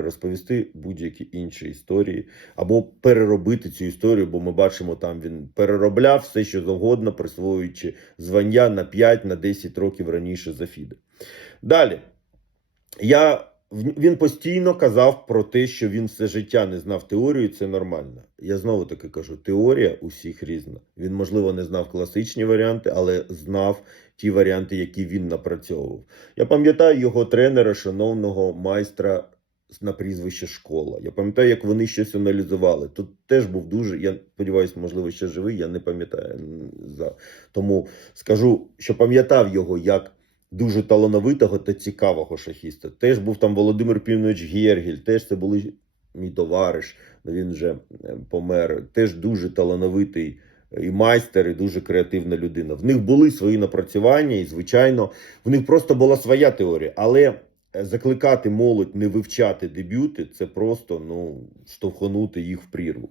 розповісти будь-які інші історії або переробити цю історію, бо ми бачимо, там він переробляв все, що завгодно, присвоюючи звання на 5 на 10 років раніше за Фіде. Далі. Я, він постійно казав про те, що він все життя не знав теорію, і це нормально. Я знову таки кажу: теорія усіх різна. Він, можливо, не знав класичні варіанти, але знав ті варіанти, які він напрацьовував. Я пам'ятаю його тренера, шановного майстра на прізвище школа. Я пам'ятаю, як вони щось аналізували. Тут теж був дуже. Я сподіваюся, можливо, ще живий. Я не пам'ятаю тому. Скажу, що пам'ятав його як дуже талановитого та цікавого шахіста. Теж був там Володимир Півнович Гєргіль, теж це були мій товариш. ну, Він вже е, помер. Теж дуже талановитий і майстер, і дуже креативна людина. В них були свої напрацювання, і звичайно, в них просто була своя теорія. Але е, закликати молодь не вивчати дебюти це просто ну штовхнути їх в прірву.